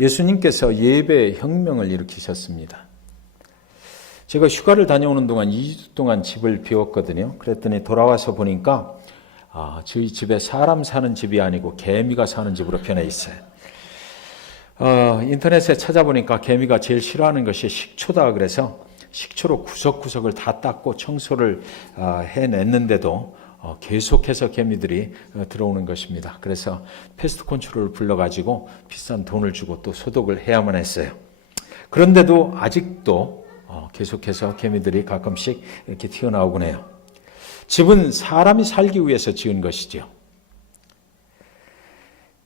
예수님께서 예배 혁명을 일으키셨습니다. 제가 휴가를 다녀오는 동안 2주 동안 집을 비웠거든요. 그랬더니 돌아와서 보니까 저희 집에 사람 사는 집이 아니고 개미가 사는 집으로 변해 있어요. 인터넷에 찾아보니까 개미가 제일 싫어하는 것이 식초다 그래서 식초로 구석구석을 다 닦고 청소를 해냈는데도 계속해서 개미들이 들어오는 것입니다. 그래서 패스트 컨트롤을 불러가지고 비싼 돈을 주고 또 소독을 해야만 했어요. 그런데도 아직도 계속해서 개미들이 가끔씩 이렇게 튀어나오곤 해요. 집은 사람이 살기 위해서 지은 것이죠.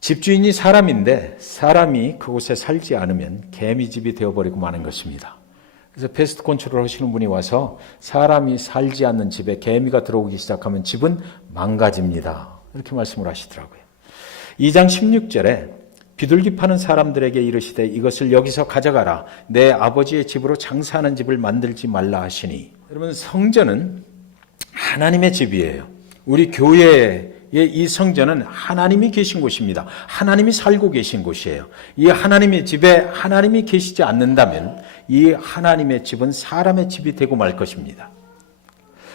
집주인이 사람인데 사람이 그곳에 살지 않으면 개미집이 되어버리고 마는 것입니다. 그래서 패스트 컨트롤 하시는 분이 와서 사람이 살지 않는 집에 개미가 들어오기 시작하면 집은 망가집니다. 이렇게 말씀을 하시더라고요. 2장 16절에 비둘기 파는 사람들에게 이르시되 이것을 여기서 가져가라. 내 아버지의 집으로 장사하는 집을 만들지 말라 하시니. 여러분, 성전은 하나님의 집이에요. 우리 교회의 이 성전은 하나님이 계신 곳입니다. 하나님이 살고 계신 곳이에요. 이 하나님의 집에 하나님이 계시지 않는다면 이 하나님의 집은 사람의 집이 되고 말 것입니다.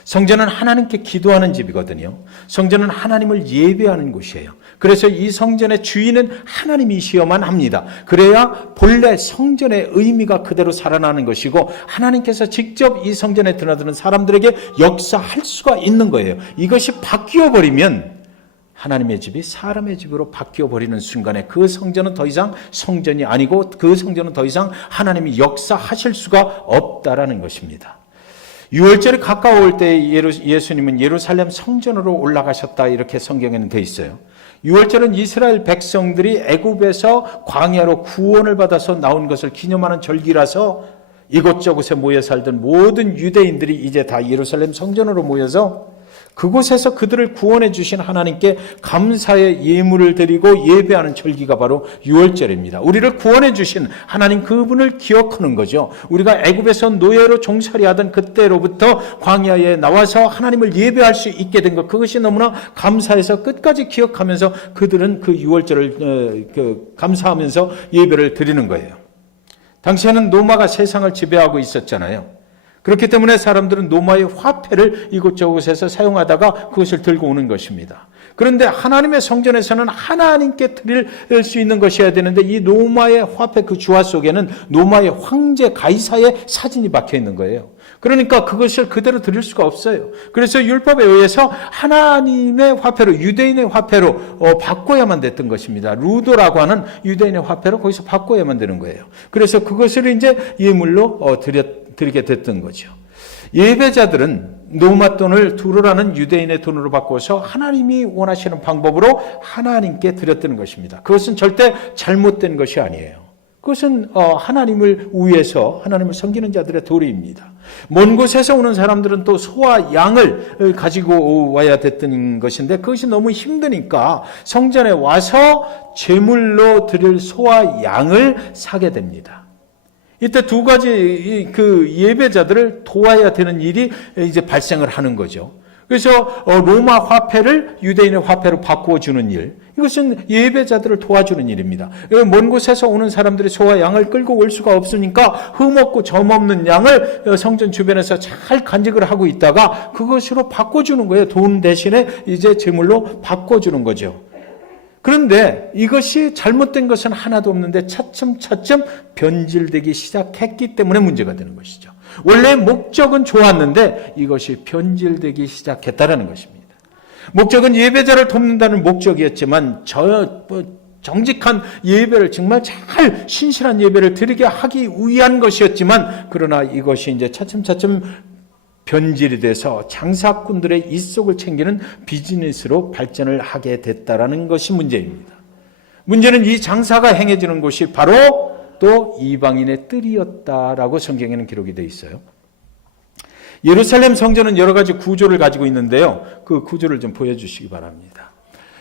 성전은 하나님께 기도하는 집이거든요. 성전은 하나님을 예배하는 곳이에요. 그래서 이 성전의 주인은 하나님이시여만 합니다. 그래야 본래 성전의 의미가 그대로 살아나는 것이고 하나님께서 직접 이 성전에 드나드는 사람들에게 역사할 수가 있는 거예요. 이것이 바뀌어버리면 하나님의 집이 사람의 집으로 바뀌어버리는 순간에 그 성전은 더 이상 성전이 아니고 그 성전은 더 이상 하나님이 역사하실 수가 없다라는 것입니다. 6월절이 가까워올 때 예수님은 예루살렘 성전으로 올라가셨다 이렇게 성경에는 되어 있어요. 6월절은 이스라엘 백성들이 애굽에서 광야로 구원을 받아서 나온 것을 기념하는 절기라서 이곳저곳에 모여 살던 모든 유대인들이 이제 다 예루살렘 성전으로 모여서 그곳에서 그들을 구원해 주신 하나님께 감사의 예물을 드리고 예배하는 절기가 바로 6월절입니다. 우리를 구원해 주신 하나님 그분을 기억하는 거죠. 우리가 애굽에서 노예로 종살이하던 그때로부터 광야에 나와서 하나님을 예배할 수 있게 된 것, 그것이 너무나 감사해서 끝까지 기억하면서 그들은 그 6월절을 감사하면서 예배를 드리는 거예요. 당시에는 노마가 세상을 지배하고 있었잖아요. 그렇기 때문에 사람들은 노마의 화폐를 이곳저곳에서 사용하다가 그것을 들고 오는 것입니다. 그런데 하나님의 성전에서는 하나님께 드릴 수 있는 것이어야 되는데 이 노마의 화폐 그 주화 속에는 노마의 황제 가이사의 사진이 박혀 있는 거예요. 그러니까 그것을 그대로 드릴 수가 없어요. 그래서 율법에 의해서 하나님의 화폐로, 유대인의 화폐로 바꿔야만 됐던 것입니다. 루도라고 하는 유대인의 화폐로 거기서 바꿔야만 되는 거예요. 그래서 그것을 이제 예물로 드리게 됐던 거죠. 예배자들은 노마 돈을 두루라는 유대인의 돈으로 바꿔서 하나님이 원하시는 방법으로 하나님께 드렸던 것입니다. 그것은 절대 잘못된 것이 아니에요. 그것은 하나님을 위해서 하나님을 섬기는 자들의 도리입니다. 먼 곳에서 오는 사람들은 또 소와 양을 가지고 와야 됐던 것인데 그것이 너무 힘드니까 성전에 와서 제물로 드릴 소와 양을 사게 됩니다. 이때 두 가지 그 예배자들을 도와야 되는 일이 이제 발생을 하는 거죠. 그래서 로마 화폐를 유대인의 화폐로 바꾸어 주는 일, 이것은 예배자들을 도와주는 일입니다. 먼 곳에서 오는 사람들이 소와 양을 끌고 올 수가 없으니까 흠없고 점없는 양을 성전 주변에서 잘 간직을 하고 있다가 그것으로 바꿔주는 거예요. 돈 대신에 이제 제물로 바꿔주는 거죠. 그런데 이것이 잘못된 것은 하나도 없는데 차츰차츰 변질되기 시작했기 때문에 문제가 되는 것이죠. 원래 목적은 좋았는데 이것이 변질되기 시작했다는 것입니다. 목적은 예배자를 돕는다는 목적이었지만 정직한 예배를 정말 잘 신실한 예배를 드리게 하기 위한 것이었지만 그러나 이것이 이제 차츰차츰 변질이 돼서 장사꾼들의 입속을 챙기는 비즈니스로 발전을 하게 됐다라는 것이 문제입니다. 문제는 이 장사가 행해지는 곳이 바로 또 이방인의 뜰이었다라고 성경에는 기록이 되어 있어요. 예루살렘 성전은 여러 가지 구조를 가지고 있는데요. 그 구조를 좀 보여주시기 바랍니다.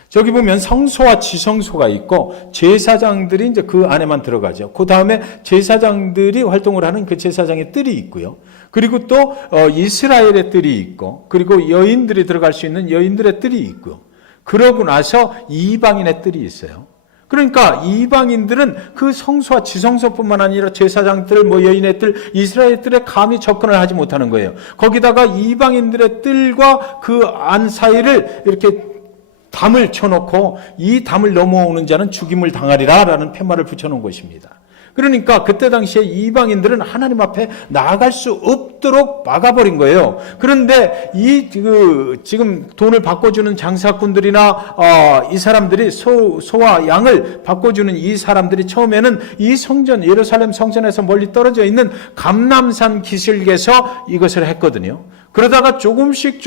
저기 보면 성소와 지성소가 있고 제사장들이 이제 그 안에만 들어가죠. 그 다음에 제사장들이 활동을 하는 그 제사장의 뜰이 있고요. 그리고 또 이스라엘의 뜰이 있고 그리고 여인들이 들어갈 수 있는 여인들의 뜰이 있고 그러고 나서 이방인의 뜰이 있어요. 그러니까 이방인들은 그 성소와 지성소뿐만 아니라 제사장들, 여인의들, 이스라엘들의 감히 접근을 하지 못하는 거예요. 거기다가 이방인들의 뜰과 그 안 사이를 이렇게 담을 쳐놓고 이 담을 넘어오는 자는 죽임을 당하리라 라는 팻말을 붙여놓은 것입니다. 그러니까 그때 당시에 이방인들은 하나님 앞에 나아갈 수 없도록 막아버린 거예요. 그런데 지금 돈을 바꿔주는 장사꾼들이나 이 사람들이 소와 양을 바꿔주는 이 사람들이 처음에는 이 성전, 예루살렘 성전에서 멀리 떨어져 있는 감람산 기슭에서 이것을 했거든요. 그러다가 조금씩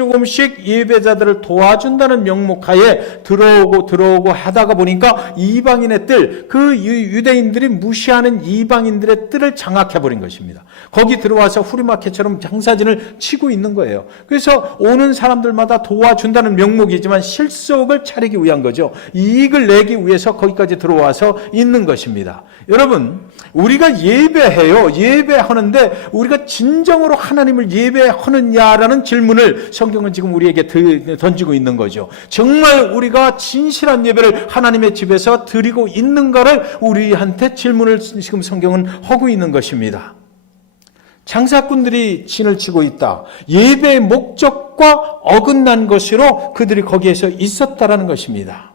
예배자들을 도와준다는 명목하에 들어오고 하다가 보니까 이방인의 뜰, 그 유대인들이 무시하는 이방인들의 뜰을 장악해버린 것입니다. 거기 들어와서 후리마켓처럼 장사진을 치고 있는 거예요. 그래서 오는 사람들마다 도와준다는 명목이지만 실속을 차리기 위한 거죠. 이익을 내기 위해서 거기까지 들어와서 있는 것입니다. 여러분, 우리가 예배해요. 예배하는데 우리가 진정으로 하나님을 예배하느냐라는 질문을 성경은 지금 우리에게 던지고 있는 거죠. 정말 우리가 진실한 예배를 하나님의 집에서 드리고 있는가를 우리한테 질문을 지금 성경은 하고 있는 것입니다. 장사꾼들이 진을 치고 있다. 예배의 목적과 어긋난 것으로 그들이 거기에서 있었다라는 것입니다.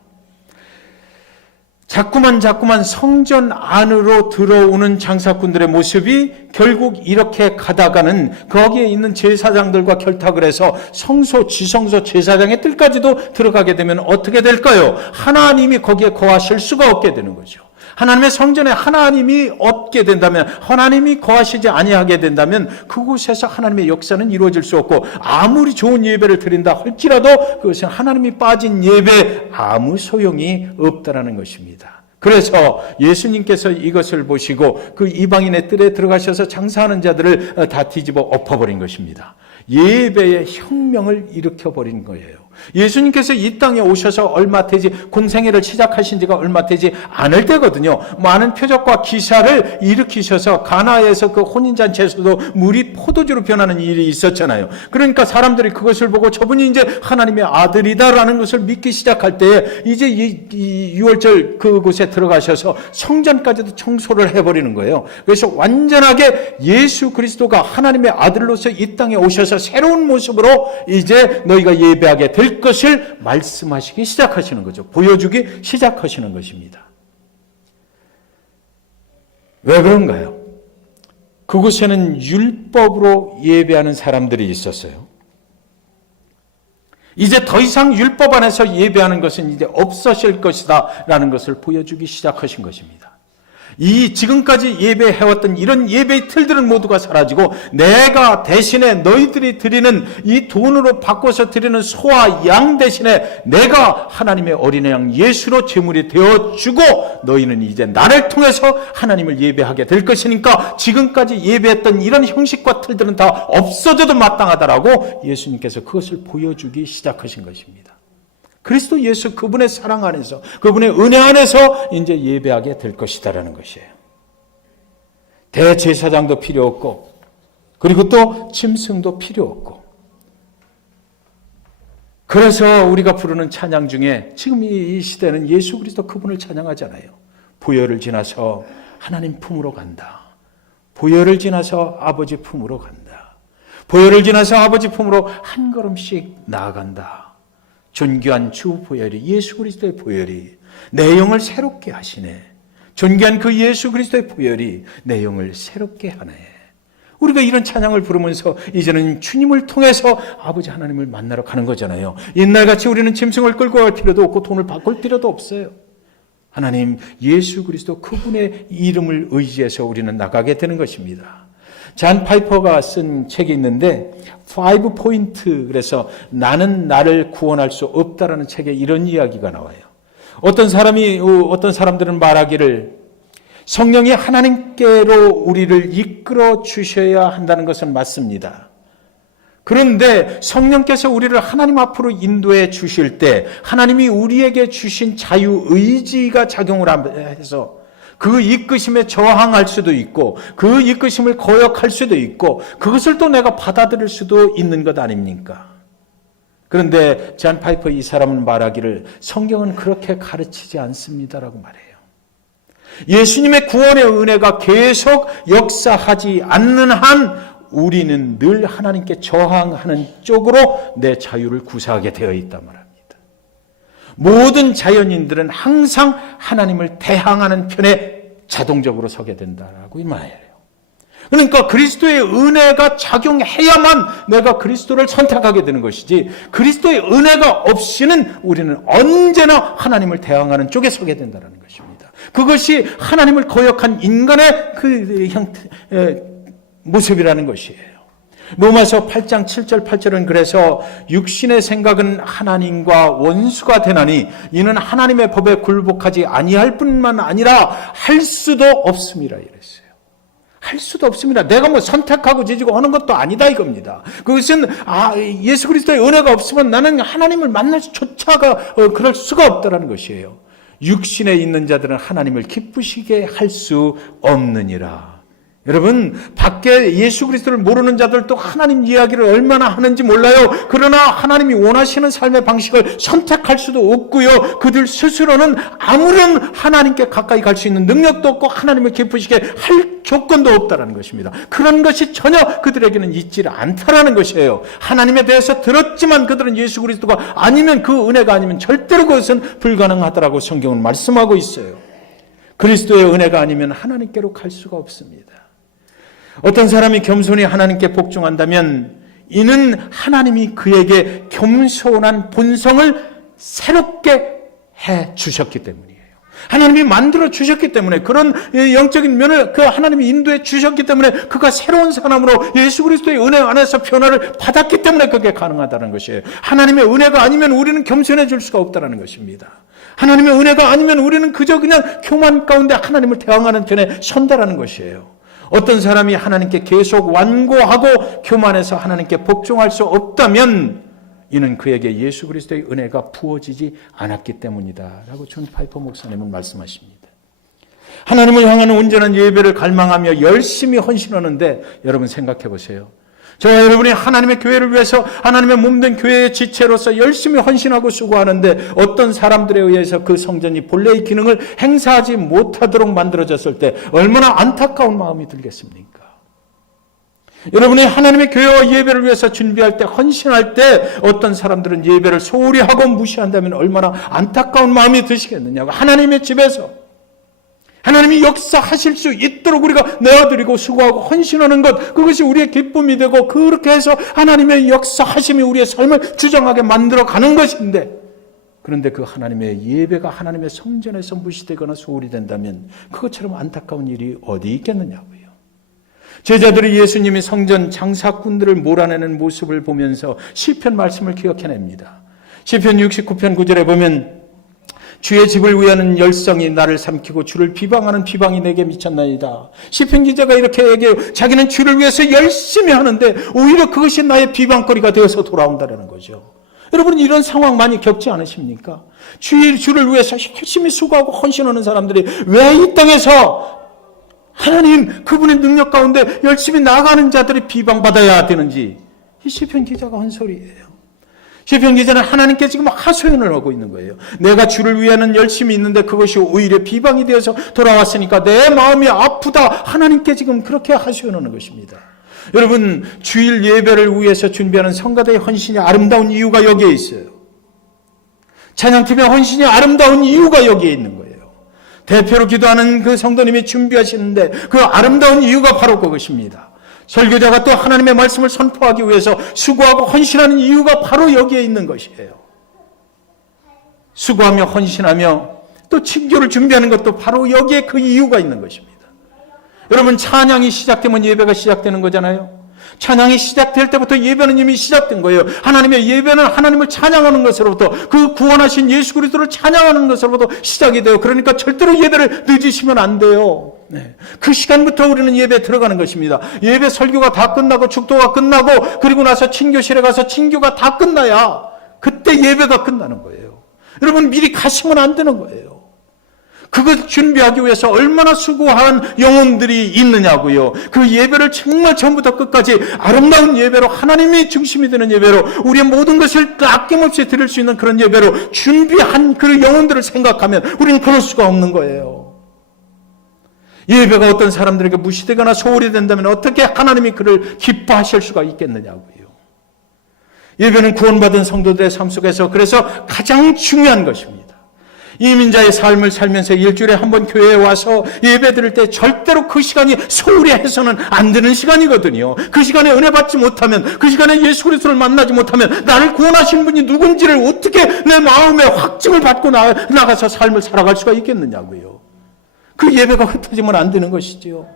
자꾸만 성전 안으로 들어오는 장사꾼들의 모습이 결국 이렇게 가다가는 거기에 있는 제사장들과 결탁을 해서 성소, 지성소, 제사장의 뜰까지도 들어가게 되면 어떻게 될까요? 하나님이 거기에 거하실 수가 없게 되는 거죠. 하나님의 성전에 하나님이 없게 된다면, 하나님이 거하시지 아니하게 된다면 그곳에서 하나님의 역사는 이루어질 수 없고, 아무리 좋은 예배를 드린다 할지라도 그것은 하나님이 빠진 예배 아무 소용이 없다라는 것입니다. 그래서 예수님께서 이것을 보시고 그 이방인의 뜰에 들어가셔서 장사하는 자들을 다 뒤집어 엎어버린 것입니다. 예배의 혁명을 일으켜버린 거예요. 예수님께서 이 땅에 오셔서 얼마 되지, 공생애를 시작하신 지가 얼마 되지 않을 때거든요. 많은 표적과 기사를 일으키셔서 가나에서 그 혼인잔치에서도 물이 포도주로 변하는 일이 있었잖아요. 그러니까 사람들이 그것을 보고 저분이 이제 하나님의 아들이다라는 것을 믿기 시작할 때에 이제 이 유월절 그곳에 들어가셔서 성전까지도 청소를 해버리는 거예요. 그래서 완전하게 예수 그리스도가 하나님의 아들로서 이 땅에 오셔서 새로운 모습으로 이제 너희가 예배하게 될 것을 말씀하시기 시작하시는 거죠. 보여주기 시작하시는 것입니다. 왜 그런가요? 그곳에는 율법으로 예배하는 사람들이 있었어요. 이제 더 이상 율법 안에서 예배하는 것은 이제 없어질 것이다 라는 것을 보여주기 시작하신 것입니다. 이 지금까지 예배해왔던 이런 예배의 틀들은 모두가 사라지고 내가 대신에 너희들이 드리는 이 돈으로 바꿔서 드리는 소와 양 대신에 내가 하나님의 어린애 양 예수로 제물이 되어주고 너희는 이제 나를 통해서 하나님을 예배하게 될 것이니까 지금까지 예배했던 이런 형식과 틀들은 다 없어져도 마땅하다라고 예수님께서 그것을 보여주기 시작하신 것입니다. 그리스도 예수 그분의 사랑 안에서, 그분의 은혜 안에서 이제 예배하게 될 것이다라는 것이에요. 대제사장도 필요 없고, 그리고 또 짐승도 필요 없고. 그래서 우리가 부르는 찬양 중에 지금 이 시대는 예수 그리스도 그분을 찬양하잖아요. 보혈을 지나서 하나님 품으로 간다. 보혈을 지나서 아버지 품으로 간다. 보혈을 지나서 아버지 품으로 한 걸음씩 나아간다. 존귀한 주 보혈이, 예수 그리스도의 보혈이 내 영을 새롭게 하시네. 존귀한 그 예수 그리스도의 보혈이 내 영을 새롭게 하네. 우리가 이런 찬양을 부르면서 이제는 주님을 통해서 아버지 하나님을 만나러 가는 거잖아요. 옛날같이 우리는 짐승을 끌고 갈 필요도 없고 돈을 바꿀 필요도 없어요. 하나님 예수 그리스도 그분의 이름을 의지해서 우리는 나가게 되는 것입니다. 잔 파이퍼가 쓴 책이 있는데 5포인트, 그래서 나는 나를 구원할 수 없다라는 책에 이런 이야기가 나와요. 어떤 사람들은 말하기를 성령이 하나님께로 우리를 이끌어 주셔야 한다는 것은 맞습니다. 그런데 성령께서 우리를 하나님 앞으로 인도해 주실 때 하나님이 우리에게 주신 자유의지가 작용을 해서 그 이끄심에 저항할 수도 있고 그 이끄심을 거역할 수도 있고 그것을 또 내가 받아들일 수도 있는 것 아닙니까? 그런데 잔 파이퍼 이 사람은 말하기를 성경은 그렇게 가르치지 않습니다라고 말해요. 예수님의 구원의 은혜가 계속 역사하지 않는 한 우리는 늘 하나님께 저항하는 쪽으로 내 자유를 구사하게 되어 있단 말합니다. 모든 자연인들은 항상 하나님을 대항하는 편에 자동적으로 서게 된다라고 이 말이에요. 그러니까 그리스도의 은혜가 작용해야만 내가 그리스도를 선택하게 되는 것이지, 그리스도의 은혜가 없이는 우리는 언제나 하나님을 대항하는 쪽에 서게 된다는 것입니다. 그것이 하나님을 거역한 인간의 그 모습이라는 것이에요. 로마서 8장 7절 8절은 그래서 육신의 생각은 하나님과 원수가 되나니 이는 하나님의 법에 굴복하지 아니할 뿐만 아니라 할 수도 없습니다 이랬어요. 할 수도 없습니다. 내가 뭐 선택하고 지지고 하는 것도 아니다 이겁니다. 그것은 예수 그리스도의 은혜가 없으면 나는 하나님을 만날 수조차가 그럴 수가 없다는 것이에요. 육신에 있는 자들은 하나님을 기쁘시게 할 수 없느니라. 여러분, 밖에 예수 그리스도를 모르는 자들도 하나님 이야기를 얼마나 하는지 몰라요. 그러나 하나님이 원하시는 삶의 방식을 선택할 수도 없고요. 그들 스스로는 아무런 하나님께 가까이 갈 수 있는 능력도 없고 하나님을 기쁘시게 할 조건도 없다는 것입니다. 그런 것이 전혀 그들에게는 있지 않다라는 것이에요. 하나님에 대해서 들었지만 그들은 예수 그리스도가 아니면, 그 은혜가 아니면 절대로 그것은 불가능하다라고 성경은 말씀하고 있어요. 그리스도의 은혜가 아니면 하나님께로 갈 수가 없습니다. 어떤 사람이 겸손히 하나님께 복종한다면 이는 하나님이 그에게 겸손한 본성을 새롭게 해 주셨기 때문이에요. 하나님이 만들어 주셨기 때문에, 그런 영적인 면을 그 하나님이 인도해 주셨기 때문에 그가 새로운 사람으로 예수 그리스도의 은혜 안에서 변화를 받았기 때문에 그게 가능하다는 것이에요. 하나님의 은혜가 아니면 우리는 겸손해질 수가 없다는 것입니다. 하나님의 은혜가 아니면 우리는 그저 그냥 교만 가운데 하나님을 대항하는 편에 선다라는 것이에요. 어떤 사람이 하나님께 계속 완고하고 교만해서 하나님께 복종할 수 없다면 이는 그에게 예수 그리스도의 은혜가 부어지지 않았기 때문이다 라고 존 파이퍼 목사님은 말씀하십니다. 하나님을 향하는 온전한 예배를 갈망하며 열심히 헌신하는데 여러분 생각해 보세요. 저와 여러분이 하나님의 교회를 위해서 하나님의 몸된 교회의 지체로서 열심히 헌신하고 수고하는데 어떤 사람들에 의해서 그 성전이 본래의 기능을 행사하지 못하도록 만들어졌을 때 얼마나 안타까운 마음이 들겠습니까? 여러분이 하나님의 교회와 예배를 위해서 준비할 때, 헌신할 때 어떤 사람들은 예배를 소홀히 하고 무시한다면 얼마나 안타까운 마음이 드시겠느냐고. 하나님의 집에서 하나님이 역사하실 수 있도록 우리가 내어드리고 수고하고 헌신하는 것, 그것이 우리의 기쁨이 되고 그렇게 해서 하나님의 역사하심이 우리의 삶을 주장하게 만들어가는 것인데, 그런데 그 하나님의 예배가 하나님의 성전에서 무시되거나 소홀히 된다면 그것처럼 안타까운 일이 어디 있겠느냐고요. 제자들이 예수님이 성전 장사꾼들을 몰아내는 모습을 보면서 시편 말씀을 기억해냅니다. 시편 69편 9절에 보면 주의 집을 위하는 열성이 나를 삼키고 주를 비방하는 비방이 내게 미쳤나이다. 시편 기자가 이렇게 얘기해요. 자기는 주를 위해서 열심히 하는데 오히려 그것이 나의 비방거리가 되어서 돌아온다는 거죠. 여러분, 이런 상황 많이 겪지 않으십니까? 주를 위해서 열심히 수고하고 헌신하는 사람들이 왜 이 땅에서 하나님 그분의 능력 가운데 열심히 나아가는 자들이 비방받아야 되는지, 이 시편 기자가 한 소리예요. 시편 기자는 하나님께 지금 하소연을 하고 있는 거예요. 내가 주를 위하는 열심이 있는데 그것이 오히려 비방이 되어서 돌아왔으니까 내 마음이 아프다. 하나님께 지금 그렇게 하소연하는 것입니다. 여러분, 주일 예배를 위해서 준비하는 성가대의 헌신이 아름다운 이유가 여기에 있어요. 찬양팀의 헌신이 아름다운 이유가 여기에 있는 거예요. 대표로 기도하는 그 성도님이 준비하시는데 그 아름다운 이유가 바로 그것입니다. 설교자가 또 하나님의 말씀을 선포하기 위해서 수고하고 헌신하는 이유가 바로 여기에 있는 것이에요. 수고하며 헌신하며 또 친교를 준비하는 것도 바로 여기에 그 이유가 있는 것입니다. 여러분, 찬양이 시작되면 예배가 시작되는 거잖아요. 찬양이 시작될 때부터 예배는 이미 시작된 거예요. 하나님의 예배는 하나님을 찬양하는 것으로부터, 그 구원하신 예수 그리스도를 찬양하는 것으로부터 시작이 돼요. 그러니까 절대로 예배를 늦으시면 안 돼요. 네. 그 시간부터 우리는 예배에 들어가는 것입니다. 예배 설교가 다 끝나고 축도가 끝나고 그리고 나서 친교실에 가서 친교가 다 끝나야 그때 예배가 끝나는 거예요. 여러분, 미리 가시면 안 되는 거예요. 그것 준비하기 위해서 얼마나 수고한 영혼들이 있느냐고요. 그 예배를 정말 처음부터 끝까지 아름다운 예배로, 하나님이 중심이 되는 예배로, 우리의 모든 것을 아낌없이 드릴 수 있는 그런 예배로 준비한 그 영혼들을 생각하면 우리는 그럴 수가 없는 거예요. 예배가 어떤 사람들에게 무시되거나 소홀히 된다면 어떻게 하나님이 그를 기뻐하실 수가 있겠느냐고요. 예배는 구원받은 성도들의 삶 속에서 그래서 가장 중요한 것입니다. 이민자의 삶을 살면서 일주일에 한 번 교회에 와서 예배 드릴 때 절대로 그 시간이 소홀히 해서는 안 되는 시간이거든요. 그 시간에 은혜 받지 못하면, 그 시간에 예수 그리스도를 만나지 못하면 나를 구원하신 분이 누군지를 어떻게 내 마음에 확증을 받고 나가서 삶을 살아갈 수가 있겠느냐고요. 그 예배가 흩어지면 안 되는 것이지요.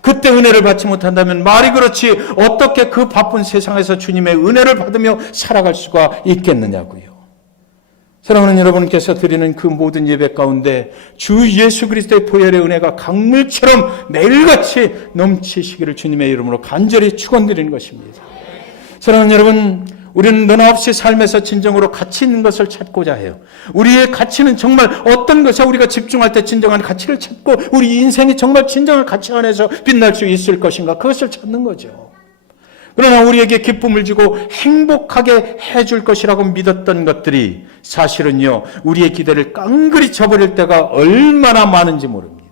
그때 은혜를 받지 못한다면 말이 그렇지 어떻게 그 바쁜 세상에서 주님의 은혜를 받으며 살아갈 수가 있겠느냐고요. 사랑하는 여러분께서 드리는 그 모든 예배 가운데 주 예수 그리스도의 보혈의 은혜가 강물처럼 매일같이 넘치시기를 주님의 이름으로 간절히 축원드리는 것입니다. 사랑하는 여러분, 우리는 너나 없이 삶에서 진정으로 가치 있는 것을 찾고자 해요. 우리의 가치는 정말 어떤 것에 우리가 집중할 때 진정한 가치를 찾고 우리 인생이 정말 진정한 가치 안에서 빛날 수 있을 것인가, 그것을 찾는 거죠. 그러나 우리에게 기쁨을 주고 행복하게 해줄 것이라고 믿었던 것들이 사실은요, 우리의 기대를 깡그리 저버릴 때가 얼마나 많은지 모릅니다.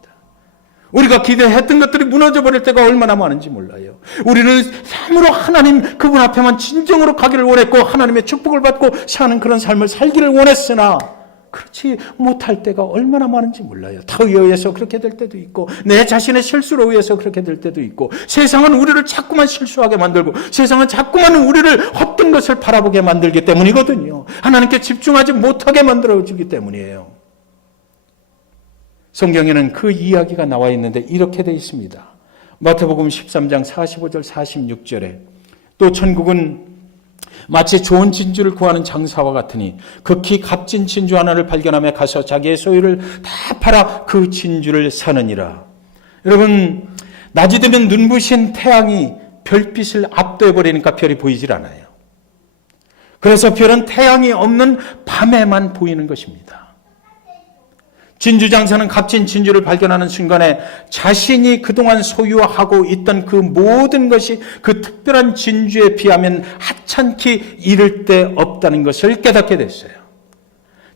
우리가 기대했던 것들이 무너져버릴 때가 얼마나 많은지 몰라요. 우리는 참으로 하나님 그분 앞에만 진정으로 가기를 원했고 하나님의 축복을 받고 사는 그런 삶을 살기를 원했으나 그렇지 못할 때가 얼마나 많은지 몰라요. 타의에 의해서 그렇게 될 때도 있고 내 자신의 실수로 의해서 그렇게 될 때도 있고 세상은 우리를 자꾸만 실수하게 만들고 세상은 자꾸만 우리를 헛된 것을 바라보게 만들기 때문이거든요. 하나님께 집중하지 못하게 만들어주기 때문이에요. 성경에는 그 이야기가 나와 있는데 이렇게 되어 있습니다. 마태복음 13장 45절 46절에 또 천국은 마치 좋은 진주를 구하는 장사와 같으니 극히 값진 진주 하나를 발견하며 가서 자기의 소유를 다 팔아 그 진주를 사느니라. 여러분, 낮이 되면 눈부신 태양이 별빛을 압도해버리니까 별이 보이질 않아요. 그래서 별은 태양이 없는 밤에만 보이는 것입니다. 진주 장사는 값진 진주를 발견하는 순간에 자신이 그동안 소유하고 있던 그 모든 것이 그 특별한 진주에 비하면 하찮게 이를 데 없다는 것을 깨닫게 됐어요.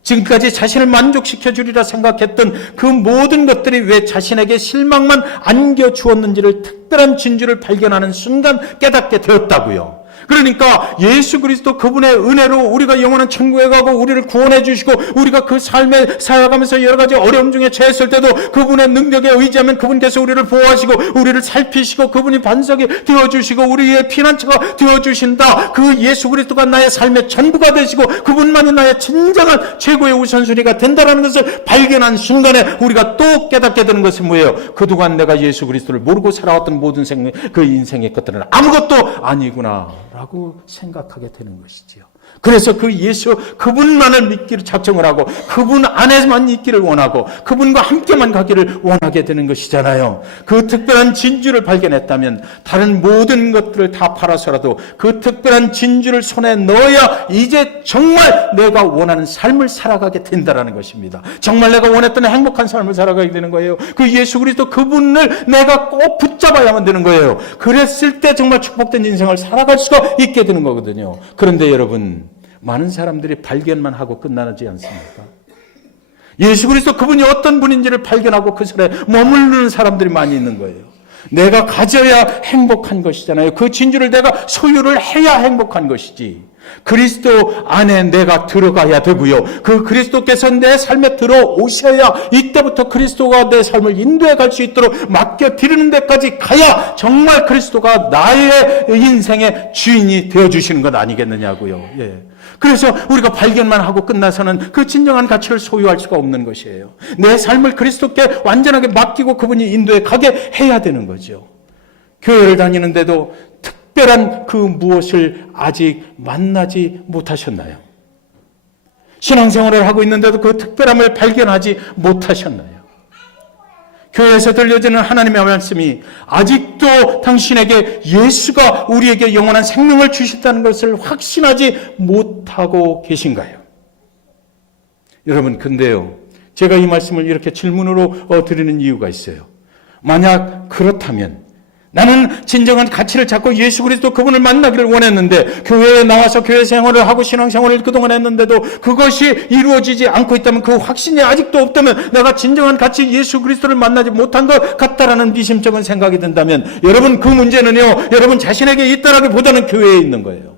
지금까지 자신을 만족시켜 주리라 생각했던 그 모든 것들이 왜 자신에게 실망만 안겨주었는지를 특별한 진주를 발견하는 순간 깨닫게 되었다고요. 그러니까 예수 그리스도 그분의 은혜로 우리가 영원한 천국에 가고 우리를 구원해 주시고 우리가 그 삶에 살아가면서 여러 가지 어려움 중에 처했을 때도 그분의 능력에 의지하면 그분께서 우리를 보호하시고 우리를 살피시고 그분이 반석이 되어주시고 우리의 피난처가 되어주신다. 그 예수 그리스도가 나의 삶의 전부가 되시고 그분만이 나의 진정한 최고의 우선순위가 된다는 것을 발견한 순간에 우리가 또 깨닫게 되는 것은 뭐예요? 그동안 내가 예수 그리스도를 모르고 살아왔던 모든 그 인생의 것들은 아무것도 아니구나 라고 생각하게 되는 것이지요. 그래서 그 예수 그분만을 믿기를 작정을 하고 그분 안에만 있기를 원하고 그분과 함께만 가기를 원하게 되는 것이잖아요. 그 특별한 진주를 발견했다면 다른 모든 것들을 다 팔아서라도 그 특별한 진주를 손에 넣어야 이제 정말 내가 원하는 삶을 살아가게 된다는 것입니다. 정말 내가 원했던 행복한 삶을 살아가게 되는 거예요. 그 예수 그리스도 그분을 내가 꼭 붙잡아야만 되는 거예요. 그랬을 때 정말 축복된 인생을 살아갈 수가 있게 되는 거거든요. 그런데 여러분, 많은 사람들이 발견만 하고 끝나지 않습니까? 예수 그리스도 그분이 어떤 분인지를 발견하고 그 설에 머무르는 사람들이 많이 있는 거예요. 내가 가져야 행복한 것이잖아요. 그 진주를 내가 소유를 해야 행복한 것이지. 그리스도 안에 내가 들어가야 되고요. 그 그리스도께서 내 삶에 들어오셔야 이때부터 그리스도가 내 삶을 인도해 갈 수 있도록 맡겨드리는 데까지 가야 정말 그리스도가 나의 인생의 주인이 되어주시는 것 아니겠느냐고요. 예. 그래서 우리가 발견만 하고 끝나서는 그 진정한 가치를 소유할 수가 없는 것이에요. 내 삶을 그리스도께 완전하게 맡기고 그분이 인도해 가게 해야 되는 거죠. 교회를 다니는데도 특별한 그 무엇을 아직 만나지 못하셨나요? 신앙생활을 하고 있는데도 그 특별함을 발견하지 못하셨나요? 교회에서 들려지는 하나님의 말씀이 아직도 당신에게 예수가 우리에게 영원한 생명을 주셨다는 것을 확신하지 못하고 계신가요? 여러분, 근데요, 제가 이 말씀을 이렇게 질문으로 드리는 이유가 있어요. 만약 그렇다면 나는 진정한 가치를 찾고 예수 그리스도 그분을 만나기를 원했는데 교회에 나와서 교회 생활을 하고 신앙생활을 그동안 했는데도 그것이 이루어지지 않고 있다면, 그 확신이 아직도 없다면, 내가 진정한 가치 예수 그리스도를 만나지 못한 것 같다라는 미심쩍은 생각이 든다면, 여러분 그 문제는요, 여러분 자신에게 있다라기보다는 교회에 있는 거예요.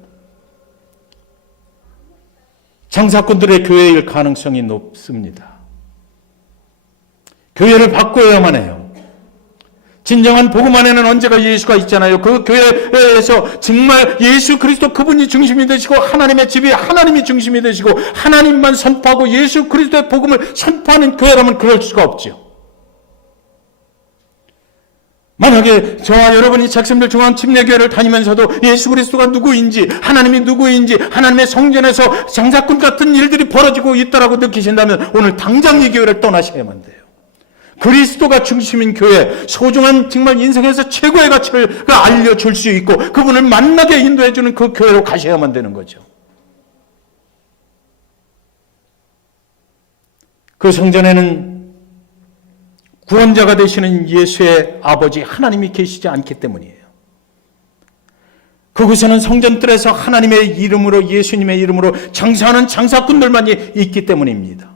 장사꾼들의 교회일 가능성이 높습니다. 교회를 바꿔야만 해요. 진정한 복음 안에는 언제가 예수가 있잖아요. 그 교회에서 정말 예수 그리스도 그분이 중심이 되시고, 하나님의 집이 하나님이 중심이 되시고, 하나님만 선포하고 예수 그리스도의 복음을 선포하는 교회라면 그럴 수가 없죠. 만약에 저와 여러분이 잭슨빌 중앙침례교회를 다니면서도 예수 그리스도가 누구인지, 하나님이 누구인지, 하나님의 성전에서 장사꾼 같은 일들이 벌어지고 있다라고 느끼신다면 오늘 당장 이 교회를 떠나셔야만 돼요. 그리스도가 중심인 교회, 소중한 정말 인생에서 최고의 가치를 알려줄 수 있고 그분을 만나게 인도해주는 그 교회로 가셔야만 되는 거죠. 그 성전에는 구원자가 되시는 예수의 아버지 하나님이 계시지 않기 때문이에요. 그곳에는 성전뜰에서 하나님의 이름으로, 예수님의 이름으로 장사하는 장사꾼들만 있기 때문입니다.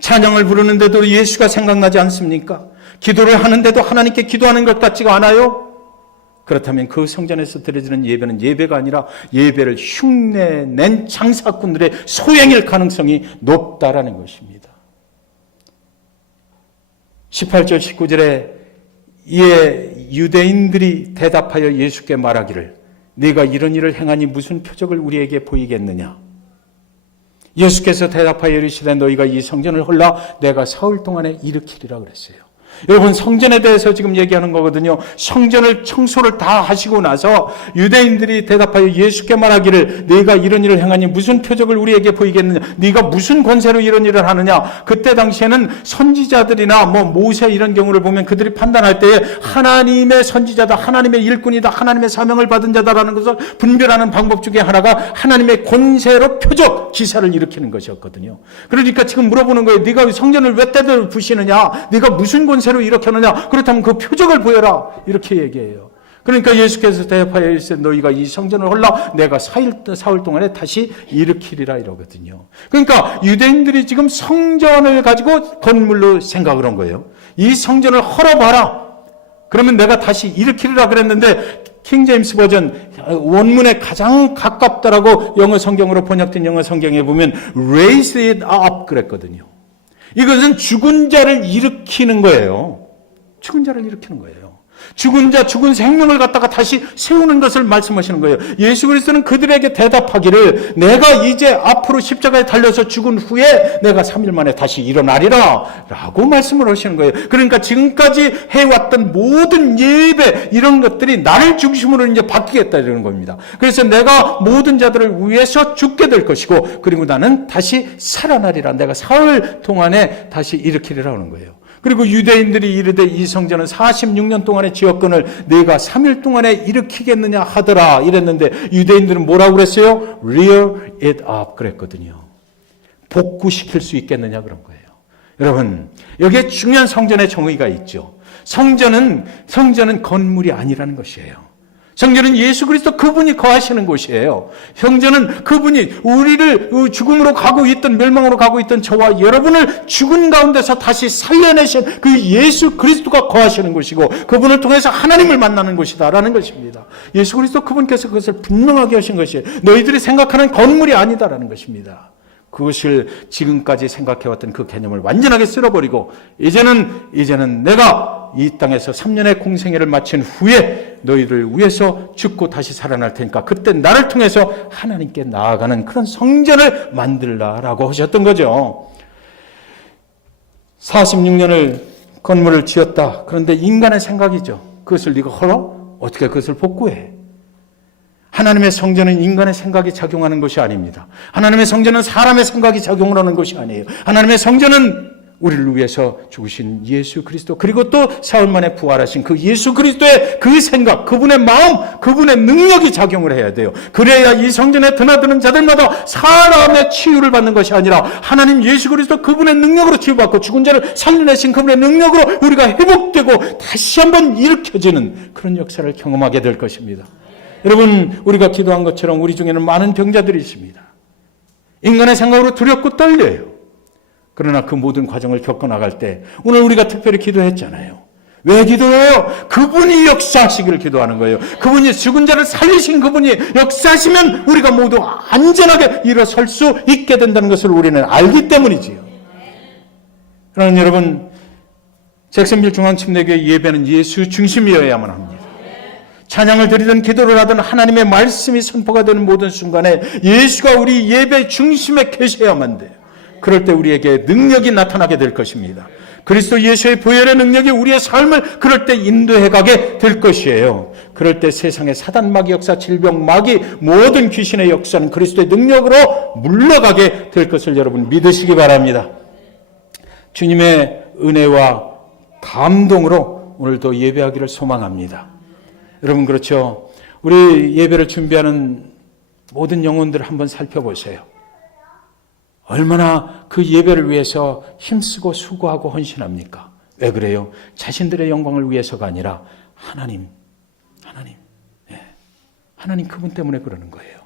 찬양을 부르는데도 예수가 생각나지 않습니까? 기도를 하는데도 하나님께 기도하는 것 같지가 않아요? 그렇다면 그 성전에서 드려지는 예배는 예배가 아니라 예배를 흉내낸 장사꾼들의 소행일 가능성이 높다라는 것입니다. 18절 19절에 이에 유대인들이 대답하여 예수께 말하기를 네가 이런 일을 행하니 무슨 표적을 우리에게 보이겠느냐? 예수께서 대답하여 이르시되 너희가 이 성전을 헐라 내가 사흘 동안에 일으키리라 그랬어요. 여러분, 성전에 대해서 지금 얘기하는 거거든요. 성전을 청소를 다 하시고 나서 유대인들이 대답하여 예수께 말하기를 네가 이런 일을 행하니 무슨 표적을 우리에게 보이겠느냐? 네가 무슨 권세로 이런 일을 하느냐? 그때 당시에는 선지자들이나 모세 이런 경우를 보면 그들이 판단할 때에 하나님의 선지자다, 하나님의 일꾼이다, 하나님의 사명을 받은 자다라는 것을 분별하는 방법 중에 하나가 하나님의 권세로 표적, 기사를 일으키는 것이었거든요. 그러니까 지금 물어보는 거예요. 네가 성전을 왜 때를 부시느냐? 네가 무슨 권세로 이렇게 하느냐? 그렇다면 그 표적을 보여라. 이렇게 얘기해요. 그러니까 예수께서 대답하여 이르시되 너희가 이 성전을 헐라 내가 사흘 동안에 다시 일으키리라 이러거든요. 그러니까 유대인들이 지금 성전을 가지고 건물로 생각을 한 거예요. 이 성전을 헐어봐라. 그러면 내가 다시 일으키리라 그랬는데 킹 제임스 버전 원문에 가장 가깝다라고 영어 성경으로 번역된 영어 성경에 보면 raise it up 그랬거든요. 이것은 죽은 자를 일으키는 거예요. 죽은 자를 일으키는 거예요. 죽은 자, 죽은 생명을 갖다가 다시 세우는 것을 말씀하시는 거예요. 예수 그리스도는 그들에게 대답하기를 내가 이제 앞으로 십자가에 달려서 죽은 후에 내가 3일 만에 다시 일어나리라 라고 말씀을 하시는 거예요. 그러니까 지금까지 해왔던 모든 예배 이런 것들이 나를 중심으로 이제 바뀌겠다 이러는 겁니다. 그래서 내가 모든 자들을 위해서 죽게 될 것이고 그리고 나는 다시 살아나리라. 내가 사흘 동안에 다시 일으키리라 하는 거예요. 그리고 유대인들이 이르되 이 성전은 46년 동안의 지역권을 내가 3일 동안에 일으키겠느냐 하더라 이랬는데 유대인들은 뭐라고 그랬어요? Rear it up 그랬거든요. 복구시킬 수 있겠느냐 그런 거예요. 여러분, 여기에 중요한 성전의 정의가 있죠. 성전은 건물이 아니라는 것이에요. 성전은 예수 그리스도 그분이 거하시는 곳이에요. 성전은 그분이 우리를 죽음으로 가고 있던, 멸망으로 가고 있던 저와 여러분을 죽은 가운데서 다시 살려내신 그 예수 그리스도가 거하시는 곳이고 그분을 통해서 하나님을 만나는 곳이다라는 것입니다. 예수 그리스도 그분께서 그것을 분명하게 하신 것이에요. 너희들이 생각하는 건물이 아니다라는 것입니다. 그것을 지금까지 생각해왔던 그 개념을 완전하게 쓸어버리고 이제는 내가 이 땅에서 3년의 공생애를 마친 후에 너희를 위해서 죽고 다시 살아날 테니까 그때 나를 통해서 하나님께 나아가는 그런 성전을 만들라라고 하셨던 거죠. 46년을 건물을 지었다. 그런데 인간의 생각이죠. 그것을 네가 헐어? 어떻게 그것을 복구해? 하나님의 성전은 인간의 생각이 작용하는 것이 아닙니다. 하나님의 성전은 사람의 생각이 작용을 하는 것이 아니에요. 하나님의 성전은 우리를 위해서 죽으신 예수 그리스도, 그리고 또 사흘 만에 부활하신 그 예수 그리스도의 그 생각, 그분의 마음, 그분의 능력이 작용을 해야 돼요. 그래야 이 성전에 드나드는 자들마다 사람의 치유를 받는 것이 아니라 하나님 예수 그리스도 그분의 능력으로 치유받고 죽은 자를 살려내신 그분의 능력으로 우리가 회복되고 다시 한번 일으켜지는 그런 역사를 경험하게 될 것입니다. 여러분, 우리가 기도한 것처럼 우리 중에는 많은 병자들이 있습니다. 인간의 생각으로 두렵고 떨려요. 그러나 그 모든 과정을 겪어나갈 때 오늘 우리가 특별히 기도했잖아요. 왜 기도해요? 그분이 역사하시기를 기도하는 거예요. 그분이 죽은 자를 살리신 그분이 역사하시면 우리가 모두 안전하게 일어설 수 있게 된다는 것을 우리는 알기 때문이지요. 그러나 여러분, 잭슨빌 중앙침례교회 예배는 예수 중심이어야만 합니다. 찬양을 드리든 기도를 하든 하나님의 말씀이 선포가 되는 모든 순간에 예수가 우리 예배 중심에 계셔야만 돼요. 그럴 때 우리에게 능력이 나타나게 될 것입니다. 그리스도 예수의 보혈의 능력이 우리의 삶을 그럴 때 인도해 가게 될 것이에요. 그럴 때 세상의 사단 마귀 역사, 질병 마귀, 모든 귀신의 역사는 그리스도의 능력으로 물러가게 될 것을 여러분 믿으시기 바랍니다. 주님의 은혜와 감동으로 오늘도 예배하기를 소망합니다. 여러분, 그렇죠? 우리 예배를 준비하는 모든 영혼들을 한번 살펴보세요. 얼마나 그 예배를 위해서 힘쓰고 수고하고 헌신합니까? 왜 그래요? 자신들의 영광을 위해서가 아니라 하나님 그분 때문에 그러는 거예요.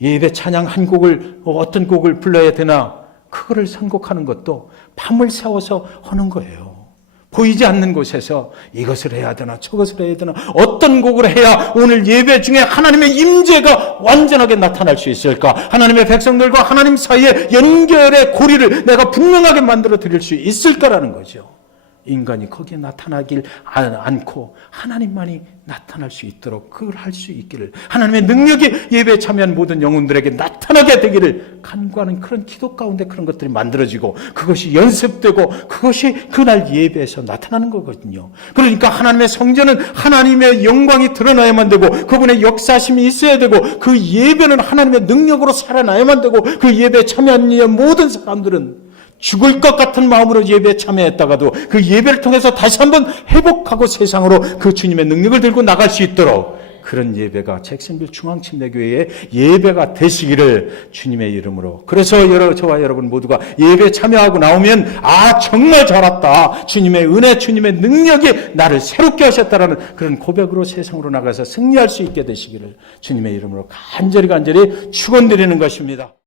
예배 찬양 한 곡을, 어떤 곡을 불러야 되나, 그거를 선곡하는 것도 밤을 새워서 하는 거예요. 보이지 않는 곳에서 이것을 해야 되나 저것을 해야 되나, 어떤 곡을 해야 오늘 예배 중에 하나님의 임재가 완전하게 나타날 수 있을까, 하나님의 백성들과 하나님 사이의 연결의 고리를 내가 분명하게 만들어 드릴 수 있을까라는 거죠. 인간이 거기에 나타나길 않고 하나님만이 나타날 수 있도록 그걸 할 수 있기를, 하나님의 능력이 예배에 참여한 모든 영혼들에게 나타나게 되기를 간구하는 그런 기도 가운데 그런 것들이 만들어지고 그것이 연습되고 그것이 그날 예배에서 나타나는 거거든요. 그러니까 하나님의 성전은 하나님의 영광이 드러나야만 되고 그분의 역사심이 있어야 되고 그 예배는 하나님의 능력으로 살아나야만 되고 그 예배에 참여한 모든 사람들은 죽을 것 같은 마음으로 예배에 참여했다가도 그 예배를 통해서 다시 한번 회복하고 세상으로 그 주님의 능력을 들고 나갈 수 있도록 그런 예배가 잭슨빌 중앙침례교회의 예배가 되시기를 주님의 이름으로. 그래서 저와 여러분 모두가 예배에 참여하고 나오면 정말 잘 왔다, 주님의 은혜, 주님의 능력이 나를 새롭게 하셨다라는 그런 고백으로 세상으로 나가서 승리할 수 있게 되시기를 주님의 이름으로 간절히 축원드리는 것입니다.